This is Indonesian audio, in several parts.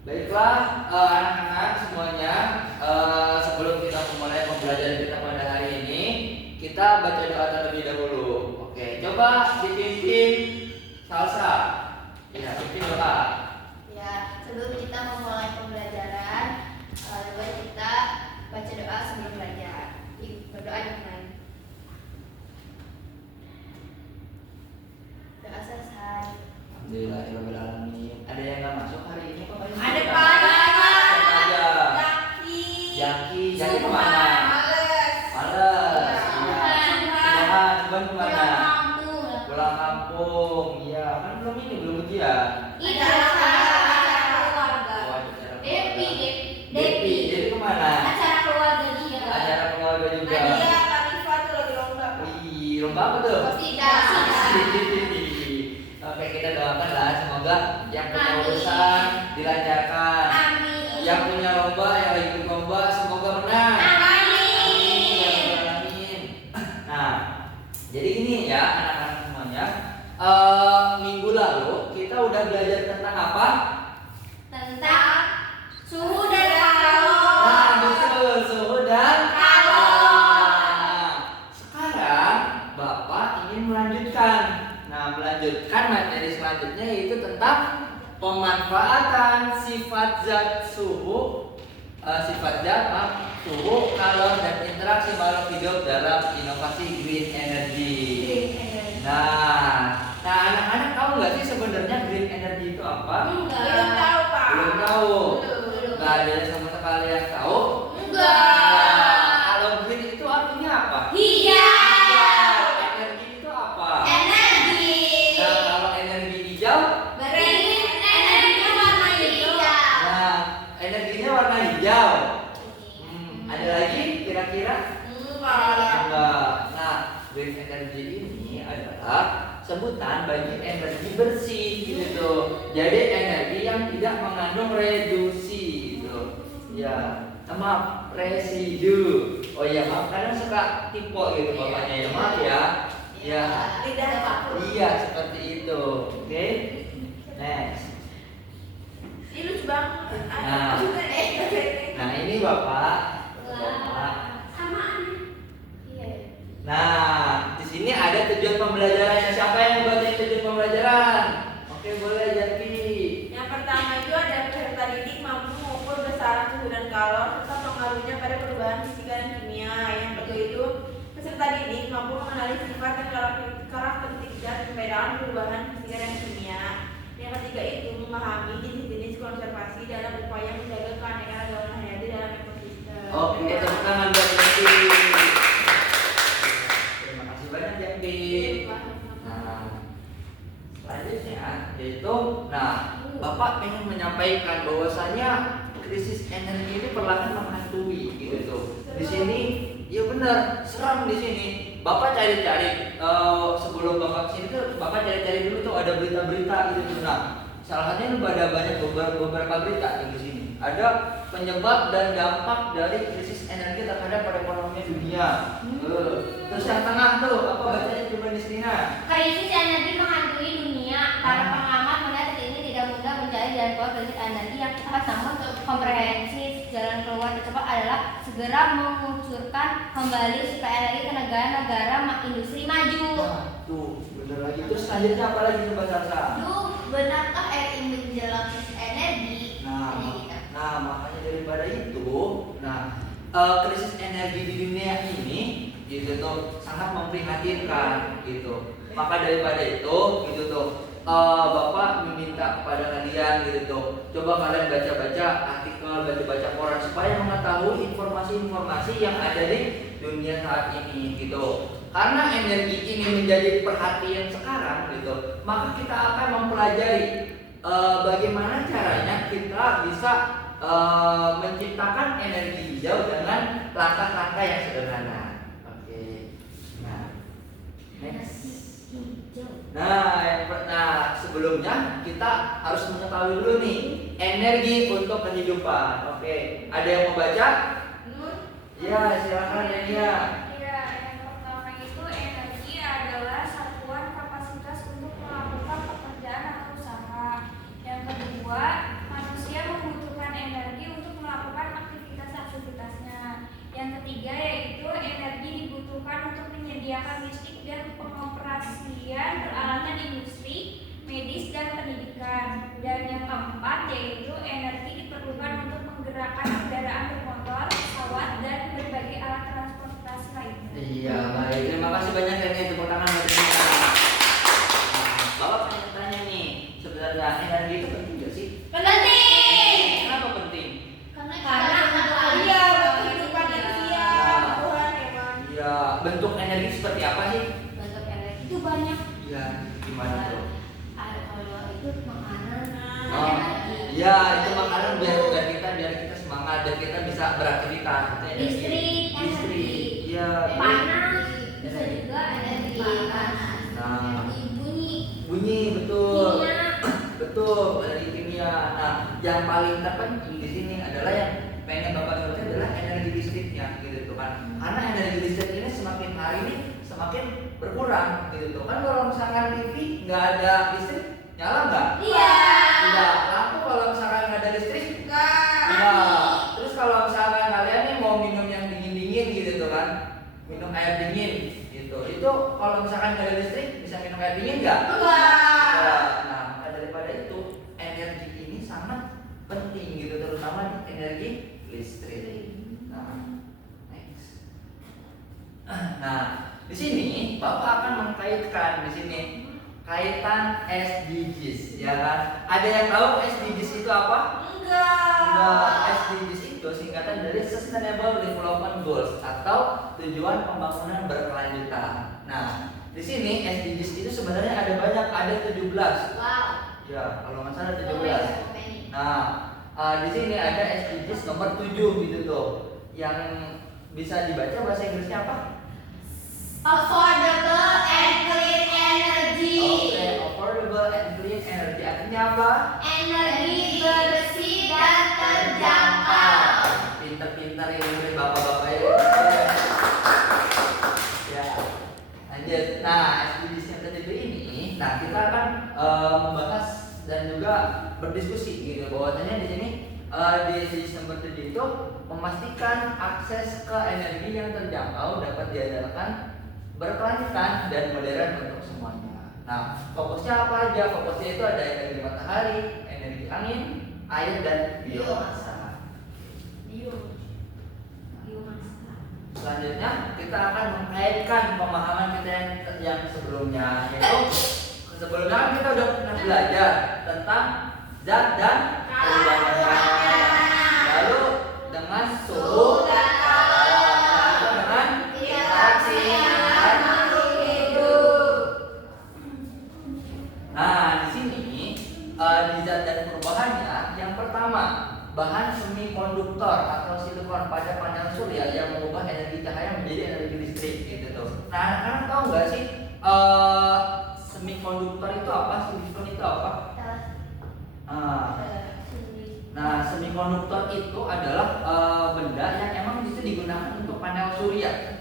Baiklah, anak-anak semuanya, sebelum kita memulai pembelajaran kita pada hari ini, kita baca doa terlebih dahulu. Oke, coba dipimpin Salsa. Ya, pimpin doa. Ya, sebelum kita memulai pembelajaran, coba kita baca doa sebelum belajar. Berdoa dengan doa selesai. Alhamdulillahirobbilalamin. Ada yang nggak masuk hari ini? Kok hari ini? Ada Siapa aja? Jaki kemana? Males. Iya. Tuhan kemana? Pulang kampung. Iya, kan belum ujian. Depi kemana? Acara keluarga dia. Acara keluarga juga. Wih, lomba apa tuh? Tidak. Oke, kita doakanlah semoga yang punya urusan dilancarkan. Amin. Yang punya lomba, yang lagi ikut lomba semoga menang. Amin. Ya Rabbal Alamin. Nah, jadi gini ya anak-anak semuanya. Minggu lalu kita udah belajar tentang apa? Tentang suhu dan kalor. Nah, betul, suhu dan kalor. Nah, sekarang Bapak ingin melanjutkan. Nah, melanjutkan materi selanjutnya yaitu tentang pemanfaatan sifat zat suhu, suhu, kalor dan interaksi makhluk hidup dalam inovasi green energy. Nah, anak-anak tahu nggak sih sebenarnya green energy itu apa? Belum tahu, Pak. Belum tahu. Belum. Nggak ada sama sekali yang tahu. Enggak. Nah, kalau green itu artinya apa? Hijau. Energi itu apa? Energi. Nah, kalau energi hijau, Energinya warna hijau. nah energinya warna hijau. Ada lagi kira-kira? Enggak. Nah, green energy ini adalah sebutan bagi energi bersih gitu. Jadi energi yang tidak mengandung reduksi gitu. Ya, maaf, residu. Oh iya, maaf kadang suka tipe gitu bapaknya ya. Maaf ya. Ya. Iya, seperti itu. Oke. Next. Nah, ini Bapak. Nah, di sini ada tujuan pembelajarannya. Siapa yang membaca tujuan pembelajaran? Oke, boleh Jaki. Yang pertama itu ada peserta didik mampu mengukur besaran suhu dan kalor serta pengaruhnya pada perubahan fisika dan kimia. Yang kedua itu peserta didik mampu mengenali sifat dan karakteristik zat dan perbedaan perubahan fisika dan kimia. Yang ketiga itu memahami jenis-jenis konservasi dalam upaya menjaga keanekaragaman hayati dalam ekosistem. Oke, tepuk tangan buat Jaki. Terima kasih banyak Jaki. Nah, selanjutnya yaitu, Bapak ingin menyampaikan bahwasanya krisis energi ini perlahan menghantui gitu tuh. Di sini, ya benar, seram di sini. Bapak cari-cari sebelum Bapak kesini tuh, Bapak cari-cari dulu tuh ada berita-berita gitu. Nah, salah satunya ada banyak beberapa berita di sini. Ada penyebab dan dampak dari krisis energi terhadap perekonomian dunia. Terus yang tengah tuh apa bacanya coba di sini? Krisis energi menghantui dunia. Para pengamat melihat saat ini tidak mudah mencari jalan keluar krisis energi. Yang kita sama komprehensif jalan keluar tercepat adalah segera mengucurkan kembali suplai energi ke negara-negara industri maju. Tuh, bener lagi. Terus selanjutnya apa lagi coba Salsa? Benarkah RI menjelang krisis energi? Nah, makanya daripada itu, krisis energi di dunia ini gitu tuh sangat memprihatinkan gitu. Maka daripada itu gitu tuh Bapak meminta kepada kalian gitu tuh, coba kalian baca-baca artikel, baca-baca koran supaya mengetahui informasi-informasi yang ada di dunia saat ini gitu. Karena energi ini menjadi perhatian sekarang gitu, maka kita akan mempelajari bagaimana caranya kita bisa menciptakan energi hijau dengan langkah-langkah yang sederhana. Oke. Nah, next. Sebelumnya kita harus mengetahui dulu nih energi untuk kehidupan. Oke. Ada yang mau baca? Ya, silakan Denia. Yang pertama itu energi adalah satuan kapasitas untuk melakukan pekerjaan atau usaha. Yang kedua, manusia menggunakan makanan biar kita semangat dan kita bisa beraktivitas. Itu energi. Listrik. Iya. Panas. Bisa juga energi panas. Nah, Bunyi. bunyi betul. Kimia. Betul, dari kimia. Nah, yang paling terpenting di sini adalah yang pengen Bapak soroti adalah energi listriknya gitu tuh kan. Karena energi listrik ini semakin hari ini semakin berkurang gitu tuh kan. Kalau misalkan TV nggak ada listrik, nyala nggak? Iya. Tidak. Lampu kalau misalkan nggak ada listrik, Enggak. nggak. Terus kalau misalkan kalian nih mau minum yang dingin-dingin gitu tuh kan, minum air dingin gitu. Itu kalau misalkan nggak ada listrik, bisa minum air dingin nggak? Enggak. Nah, maka daripada itu energi ini sangat penting gitu, terutama energi listrik. Nah, next. Nah, di sini Bapak akan mengkaitkan di sini kaitan SDGs, ya kan? Ada yang tahu SDGs itu apa? Enggak. SDGs itu singkatan dari Sustainable Development Goals atau tujuan pembangunan berkelanjutan. Nah, di sini SDGs itu sebenarnya ada banyak, ada 17. Wow. Ya, kalau nggak salah 17. Nah, di sini ada SDGs nomor 7 gitu tuh. Yang bisa dibaca bahasa Inggrisnya apa? Affordable and clean energy. Oke, affordable and clean energy. Artinya apa? Energi bersih dan terjangkau. Pinter-pinter ini dari bapak-bapak ya. Ya, lanjut. Nah, SDGs yang ke-7 ini, nah kita akan membahas dan juga berdiskusi gitu. Bahwasanya di sini di SDGs nomor 7 itu memastikan akses ke energi yang terjangkau dapat diandalkan, berkelanjutan dan modern untuk semuanya. Nah, fokusnya apa aja? Fokusnya itu ada energi matahari, energi angin, air dan biomasa. Biomasa. Selanjutnya kita akan mengkaitkan pemahaman kita yang sebelumnya, yaitu sebelumnya kan kita udah pernah belajar tentang zat dan perubahannya. Lalu dengan suhu dan dengan interaksi dan nah, di sini di zat dan perubahannya, yang pertama bahan semikonduktor atau silikon pada panel surya yang mengubah energi cahaya menjadi energi listrik gitu tuh. Nah, anak-anak tahu nggak sih semikonduktor itu apa? Silikon itu apa? Nah, semikonduktor itu adalah benda yang emang bisa digunakan untuk panel surya,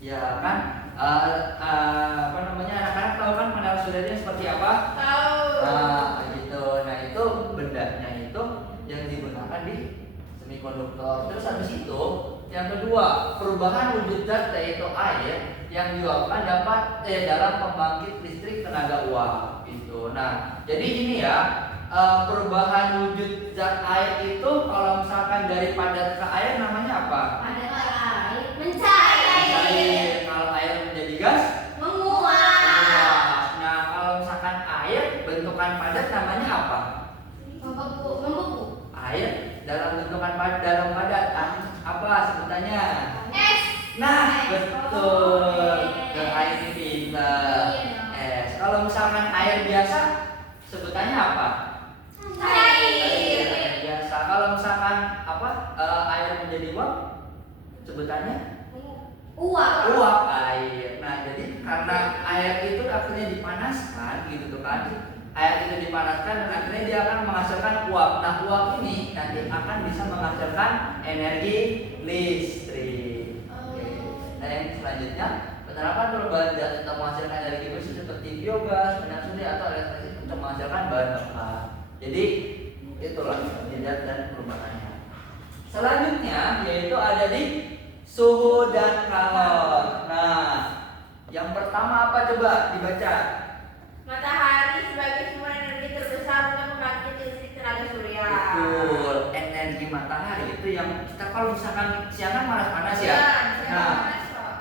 ya kan? Apa namanya, anak-anak tahu kan panel surya itu seperti apa? Tahu. Nah, gitu. Nah, itu bendanya itu yang digunakan di semikonduktor. Terus habis itu, yang kedua, perubahan wujud zat yaitu air yang diuapkan dalam pembangkit listrik tenaga uap gitu. Nah, jadi ini ya, perubahan wujud zat air itu kalau misalkan dari padat ke air namanya apa? Ada air mencair. Kalau air menjadi gas, Menguap. nah, kalau misalkan air bentukan padat namanya apa? Membeku. Air dalam bentukan padat apa sebutannya? Es. Nah, betul. Ke air ini pintar. Es. Kalau misalkan air biasa sebutannya apa? Cair. Air biasa. Kalau misalkan apa? Air menjadi uap sebutannya Uap. uap air. Nah, jadi karena air itu akhirnya dipanaskan gitu tuh kan. Air itu dipanaskan dan akhirnya dia akan menghasilkan uap. Nah, uap ini nanti akan bisa menghasilkan energi listrik. Oke. Nah, yang selanjutnya, penerapan perubahan zat untuk menghasilkan energi bersih seperti biogas, panel surya atau elektrisasi untuk menghasilkan bahan bakar. Jadi itulah zat dan perubahannya. Selanjutnya yaitu ada di suhu dan kalor. Nah, yang pertama apa coba dibaca? Matahari sebagai sumber energi terbesar untuk membangkit listrik tenaga surya. Betul, energi matahari itu yang kita kalau misalkan siang panas-panas ya. Nah,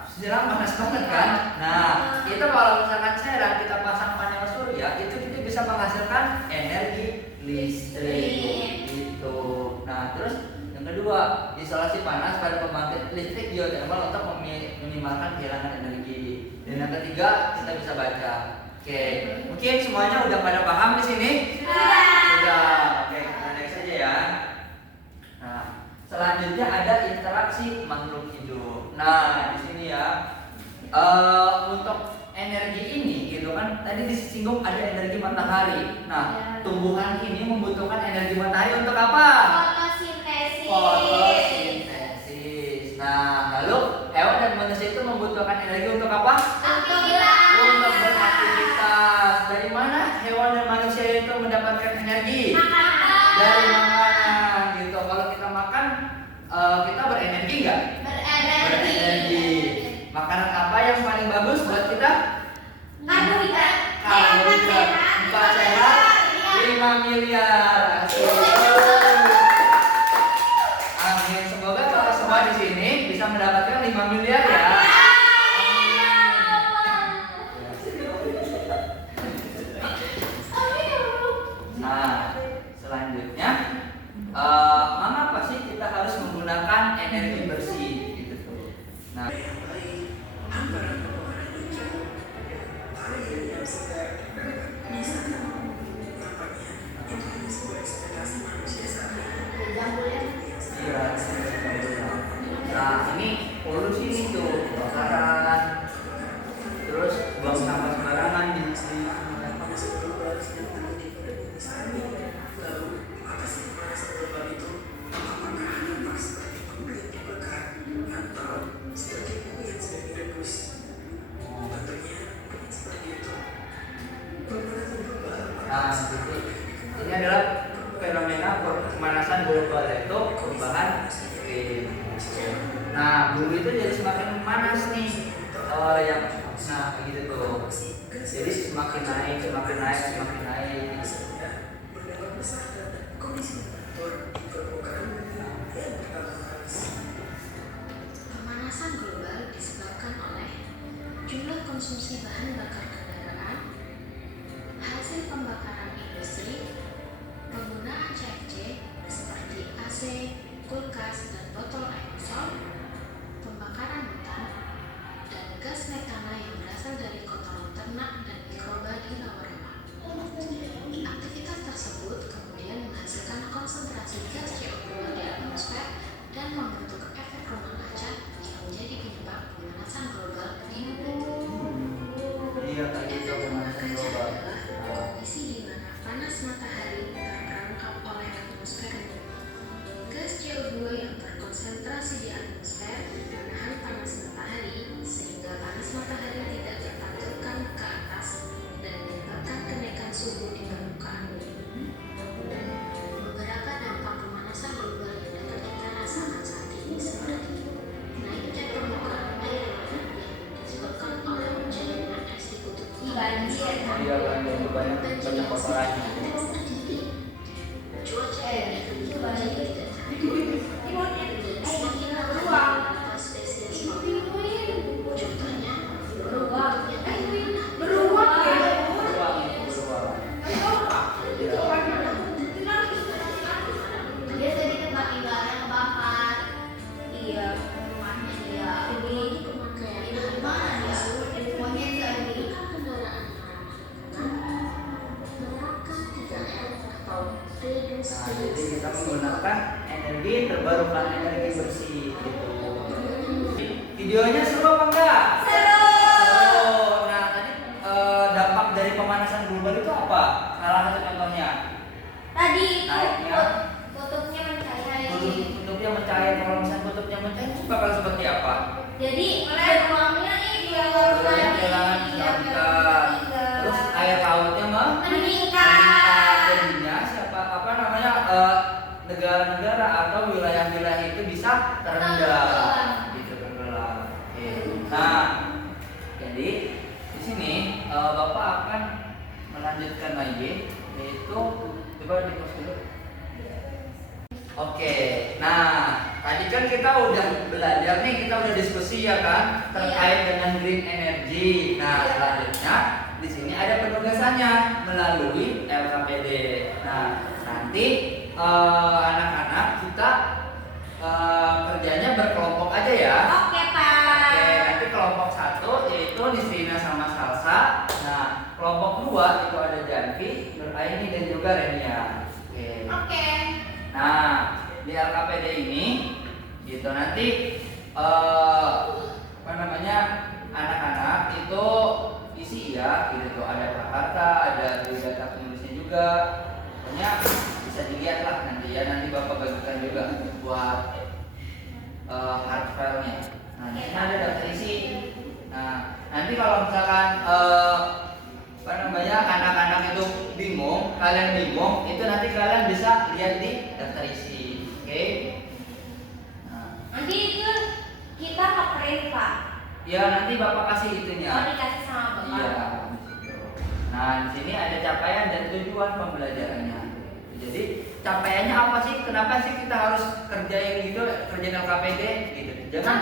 siang panas banget kan. Nah, itu kalau misalkan siang kita pasang panel surya, itu kita bisa menghasilkan energi listrik. Gitu. Nah, terus yang kedua, isolasi panas pada pembangkit listrik geothermal untuk meminimalkan kehilangan energi. Dan yang ketiga, kita bisa baca. Oke, mungkin semuanya udah pada paham di sini? Sudah. Sudah. Oke, kita next aja ya. konsentrasi makhluk hidup. Nah, di sini ya untuk energi ini gitu kan tadi disinggung ada energi matahari. Nah, tumbuhan ini membutuhkan energi matahari untuk apa? Fotosintesis. Fotosintesis. Nah, lalu hewan dan manusia itu membutuhkan energi untuk apa? Aktivitas. Untuk beraktivitas. Dari mana hewan dan manusia itu mendapatkan energi? Dari makanan gitu. Kalau kita makan kita berenergi nggak? Berenergi. Makanan apa yang paling bagus buat kita? Karbohidrat. Karbohidrat. 4 sehat, 5 miliar. Amin. Semoga kita semua di sini bisa mendapatkan 5 miliar ya. Nah, selanjutnya, mengapa sih kita harus menggunakan energi bersih gitu tuh? Nah, iya, nah ini polusi nih tuh, kebakaran, terus buang sampah sembarangan di Nah, ini adalah fenomena pemanasan global itu perubahan iklim. Nah, bumi itu jadi semakin panas nih, yang nah begitu tuh. Jadi semakin naik, semakin naik, semakin naik. Pemanasan global disebabkan oleh jumlah konsumsi bahan bakar kendaraan, hasil pembakaran industri, penggunaan CFC seperti AC, kulkas, dan botol aerosol, pembakaran hutan, dan gas metana yang berasal dari kotoran ternak dan mikroba di rawa-rawa. Aktivitas tersebut kemudian menghasilkan konsentrasi gas CO2 di atmosfer dan membentuk efek rumah kaca yang menjadi penyebab pemanasan global di bumi. Iya, tadi itu pemanasan global. Kondisi di mana panas matahari terperangkap oleh atmosfer bumi. Gas CO2 yang terkonsentrasi di atmosfer menahan panas matahari sehingga panas matahari tidak terpantulkan ke atas dan menyebabkan kenaikan suhu di permukaan bumi. Beberapa dampak pemanasan global yang dapat kita rasakan saat ini seperti naiknya permukaan air laut yang disebabkan oleh hujan es di kutub utara. Iya, banyak kotorannya. Cuaca yang tidak teratur dan semakin lama beberapa spesies makhluk. Contohnya, Beruang. Beruang ya. Biasa di tempat tinggalnya kebakar. Iya. Rumahnya dia. Ini pemakaian mana dia? Monyet tadi. jika kendaraan menerapkan 3M atau reduce, Nah, jadi kita menggunakan energi terbarukan, energi bersih gitu. Videonya seru apa enggak? Seru. Nah, tadi dampak dari pemanasan global itu apa? Salah satu contohnya. Tadi itu Naiknya. kutubnya mencair. Kutubnya mencair. Kalau misalnya kutubnya mencair itu bakal seperti apa? Jadi beruangnya Kemudian kehilangan habitat. Terus air lautnya meningkat. Jadinya negara-negara atau wilayah-wilayah itu bisa terendam, gitu tenggelam. Oke. Nah, jadi di sini Bapak akan melanjutkan lagi, yaitu coba di pause dulu. Oke, nah tadi kan kita udah belajar nih, kita udah diskusi ya kan terkait dengan green energy. Nah selanjutnya di sini ada penugasannya melalui LKPD. Nah nanti anak-anak kita kerjanya berkelompok aja ya. Oke, Pak. Oke, nanti kelompok 1 yaitu Nisrina sama Salsa. Nah kelompok 2 itu ada Janvi, Nur Aini dan juga Renia. Oke. Oke. Nah, di LKPD ini gitu. Nanti apa namanya, anak-anak itu isi ya gitu tuh, ada prakarta, ada data penulisnya juga, pokoknya bisa dilihat lah nanti ya, nanti bapak bagikan juga buat hard file-nya. Nah di sini ada daftar isi. Nah nanti kalau misalkan apa namanya, anak-anak itu bingung, kalian bingung, itu nanti kalian bisa lihat di daftar isi, oke? Nanti itu kita nge-print Pak. Ya nanti bapak kasih itunya. Oh, dikasih sama bapak. Iya. Nah di sini ada capaian dan tujuan pembelajarannya. Jadi capaiannya apa sih? Kenapa sih kita harus kerjain gitu, kerjain LKPD gitu? Jangan.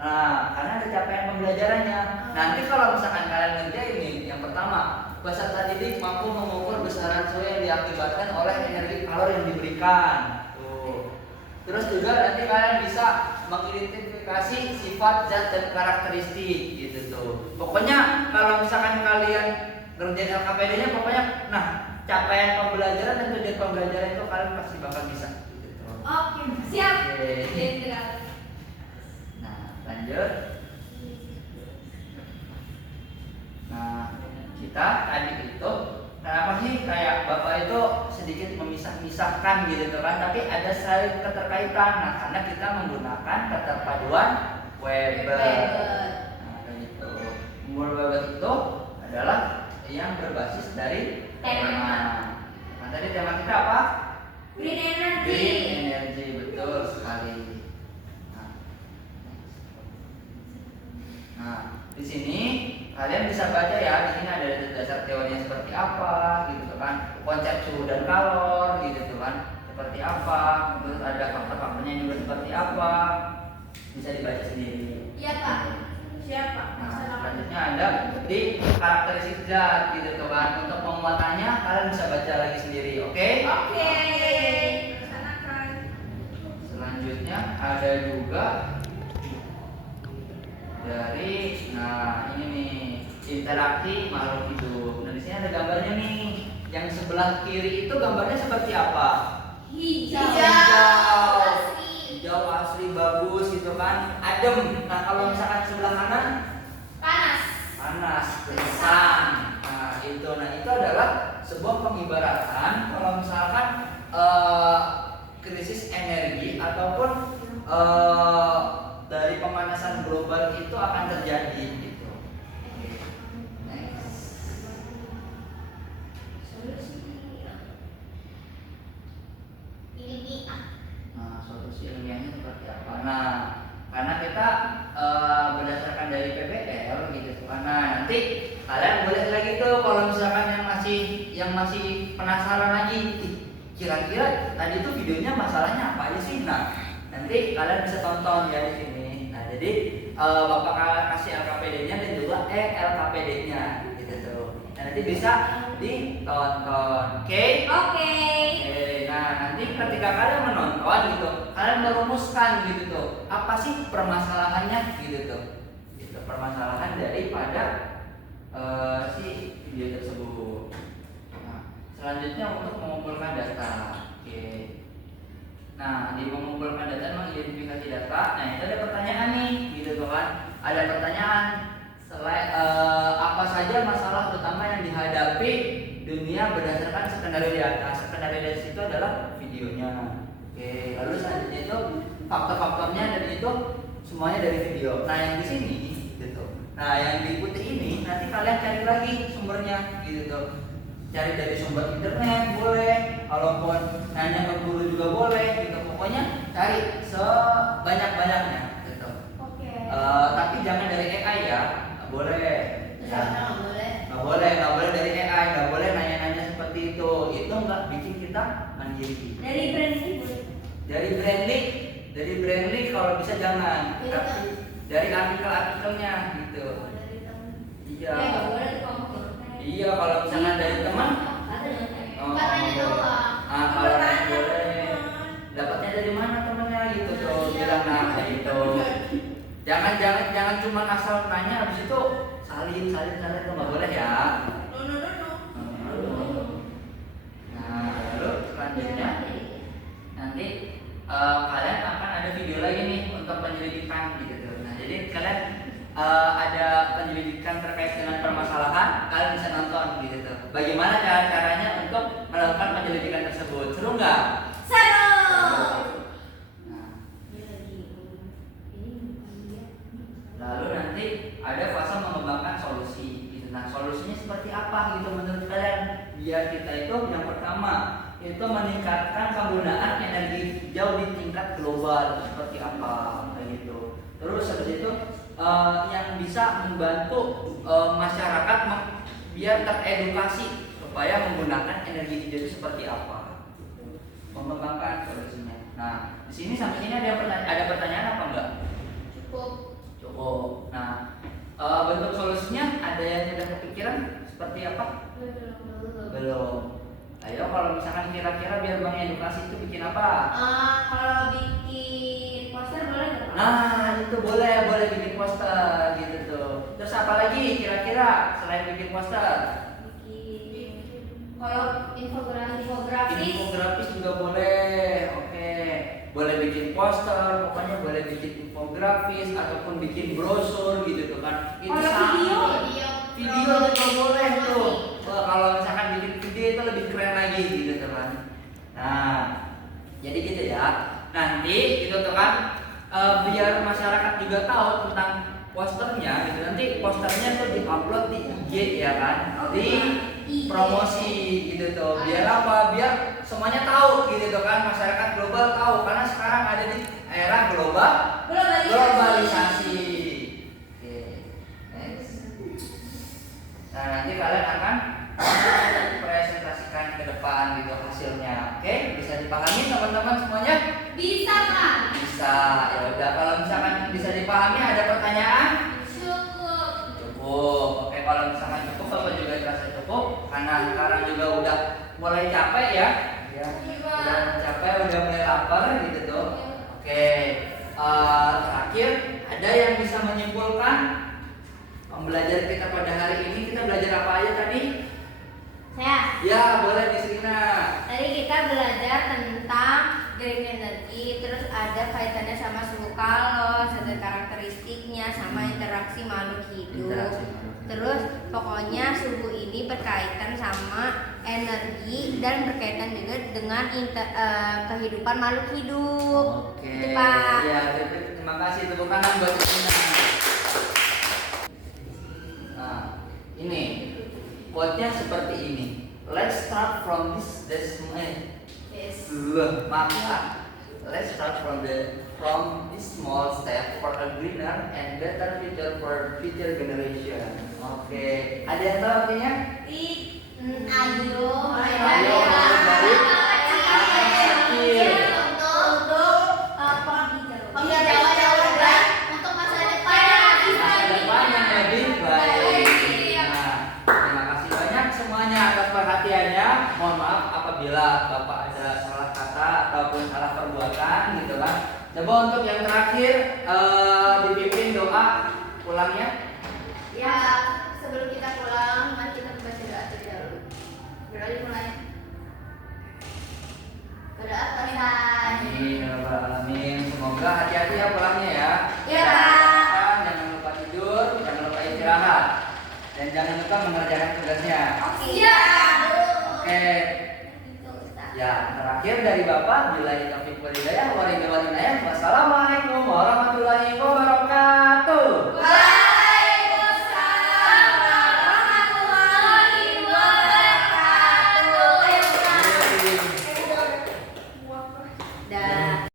Nah, karena ada capaian pembelajarannya. Nanti kalau misalkan kalian ngerjain nih, yang pertama, peserta didik mampu mengukur besaran suhu yang diakibatkan oleh energi kalor yang diberikan. Tuh. Terus juga nanti kalian bisa mengidentifikasi sifat, zat, dan karakteristik gitu tuh. Pokoknya kalau misalkan kalian ngerjain LKPD-nya, pokoknya nah capaian pembelajaran dan tujuan pembelajaran itu kalian pasti bakal bisa gitu tuh. Oke, siap. Oke. Jenderal. Nah, lanjut. Nah, kita tadi itu kenapa sih kayak bapak itu sedikit memisah-misahkan gitu kan, tapi ada saling keterkaitan. Nah, karena kita menggunakan keterpaduan Weber. Nah, kayak gitu. Weber itu adalah yang berbasis dari tema. Nah, tadi tema kita apa? Green energy. Green energy, betul sekali. Nah, di sini kalian bisa baca ya, di sini ada dasar teorinya seperti apa, gitu kan, konsep suhu dan kalor, gitu kan, seperti apa, terus ada faktor-faktornya juga seperti apa, bisa dibaca sendiri. Iya Pak. Siapa? Nah, selanjutnya ada di karakteristik zat, gitu kan, untuk penguatannya kalian bisa baca lagi sendiri, oke? Oke. Laksanakan. Selanjutnya ada juga dari, nah ini nih, interaksi makhluk hidup. Nah di sini ada gambarnya nih. Yang sebelah kiri itu gambarnya seperti apa? Hijau. Hijau asli bagus gitu kan, adem. Nah kalau misalkan sebelah kanan panas, gersang. Nah itu adalah sebuah pengibaratan kalau misalkan krisis energi ataupun dari pemanasan global itu akan terjadi gitu. Next. Nah, solusi ilmiahnya seperti apa? Nah, karena kita berdasarkan dari PBL gitu. Nah, nanti kalian boleh lagi tuh kalau misalkan yang masih penasaran lagi, kira-kira tadi tuh videonya masalahnya apa aja sih? Nah, nanti kalian bisa tonton ya di sini. Nah, jadi bapak kalian kasih LKPD-nya dan juga LKPD-nya gitu tuh. Nah, nanti bisa ditonton. Oke? Oke. Nah, nanti ketika kalian menonton gitu, kalian merumuskan gitu tuh, apa sih permasalahannya gitu tuh. Gitu, permasalahan daripada si video tersebut. Nah, selanjutnya untuk mengumpulkan data. Oke. Nah, di mengumpulkan data mengidentifikasi data. Nah, itu ada pertanyaan nih, gitu tuh kan. Ada pertanyaan selain apa saja masalah utama yang dihadapi dunia berdasarkan skenario di atas. Skenario dari situ adalah videonya. Oke, lalu selanjutnya itu faktor-faktornya dan itu semuanya dari video. Nah, yang di sini gitu. Nah, yang di putih ini nanti kalian cari lagi sumbernya gitu tuh. Cari dari sumber internet boleh, kalaupun nanya ke guru juga boleh gitu. Pokoknya cari sebanyak-banyaknya gitu. Oke. Tapi jangan dari AI ya, nggak boleh. Ya. Nggak boleh dari AI, nggak boleh nanya-nanya seperti itu. Itu nggak bikin kita mandiri. Dari branding boleh. Dari Brandly kalau bisa jangan. Tapi dari artikel-artikelnya gitu. Iya. Ya nggak boleh tuh kamu. Iya, kalau misalnya dari teman. Katanya doang. Kalau nanya boleh. Dapatnya dari mana temannya gitu tuh, bilang nah gitu. Jangan cuma asal nanya habis itu salin tuh nggak boleh ya. Nah, lalu selanjutnya nanti kalian akan ada video lagi nih untuk penyelidikan gitu tuh. Nah, jadi kalian ada penyelidikan terkait dengan permasalahan, kalian bisa nonton gitu tuh. Bagaimana caranya untuk melakukan penyelidikan tersebut? Seru nggak? Seru. Nah, lalu nanti ada fase mengembangkan solusi. Gitu. Nah, solusinya seperti apa gitu menurut kalian? Biar kita itu yang pertama itu meningkatkan penggunaan energi hijau di tingkat global seperti apa kayak gitu. Terus habis itu yang bisa membantu masyarakat biar teredukasi supaya menggunakan energi hijau itu seperti apa, mengembangkan solusinya. Nah, di sini sampai sini ada pertanyaan apa enggak? Cukup. Nah, bentuk solusinya ada yang sudah kepikiran seperti apa? Belum. Ayo kalau misalkan kira-kira biar mengedukasi itu bikin apa? Kalau bikin poster boleh nggak, Pak? Nah, itu boleh bikin poster gitu tuh. Terus apa lagi kira-kira selain bikin poster? Kalau infografis Infografis juga boleh. Oke. Boleh bikin poster, pokoknya boleh bikin infografis ataupun bikin brosur gitu tuh kan. Itu Kalau sama. video Video juga boleh tuh. Wah, kalau misalkan bikin video itu lebih keren lagi gitu tuh kan. Nah, jadi gitu ya. Nanti gitu tuh kan biar masyarakat juga tahu tentang posternya gitu. Nanti posternya tuh diupload di IG ya kan. Di promosi gitu tuh. Biar apa? Biar semuanya tahu gitu tuh kan, masyarakat global tahu karena sekarang ada di era globalisasi. Oke. Next. Nah, nanti kalian akan presentasikan ke depan gitu hasilnya. Oke, bisa dipahami teman-teman semuanya? bisa, Pak? Bisa. Ya udah, kalau misalkan bisa dipahami ada pertanyaan? Cukup. Cukup. Oke, kalau misalkan cukup Bapak juga terasa cukup karena sekarang juga udah mulai capek ya. Ya. Udah capek, udah mulai lapar gitu tuh. Oke. Terakhir ada yang bisa menyimpulkan pembelajaran kita pada hari ini? Kita belajar apa aja tadi? Saya. Ya, boleh di sini. Tadi kita belajar tentang green energy, terus ada kaitannya sama suhu kalos, ada karakteristiknya sama interaksi makhluk hidup. Terus pokoknya suhu ini berkaitan sama energi dan berkaitan juga dengan kehidupan makhluk hidup. Oke. Itu, Pak. Ya, terima kasih, tepuk tangan buat Ina. Nah, ini quote-nya seperti ini. Let's start from this decimal. Maka let's start from this small step for a greener and better future for future generation. Oke, ada yang tahu artinya? Ayo, Ayo, dari untuk masa depan. masa depan yang lebih baik. Nah, terima kasih banyak semuanya atas perhatiannya. Mohon maaf apabila Bapak ada salah kata ataupun salah perbuatan gitu kan. Coba untuk yang terakhir dipimpin doa pulangnya. Ya, sebelum kita pulang, mari kita baca doa terlebih dahulu. Berdoa dimulai. Berdoa selesai. Amin, ya Rabbal alamin. Semoga hati-hati ya pulangnya ya. Ya. Jangan lupa tidur, jangan lupa istirahat, dan jangan lupa mengerjakan tugasnya. Iya. Oke. Ya, terakhir dari Bapak, billahi taufiq wal hidayah, wassalamualaikum warahmatullahi wabarakatuh.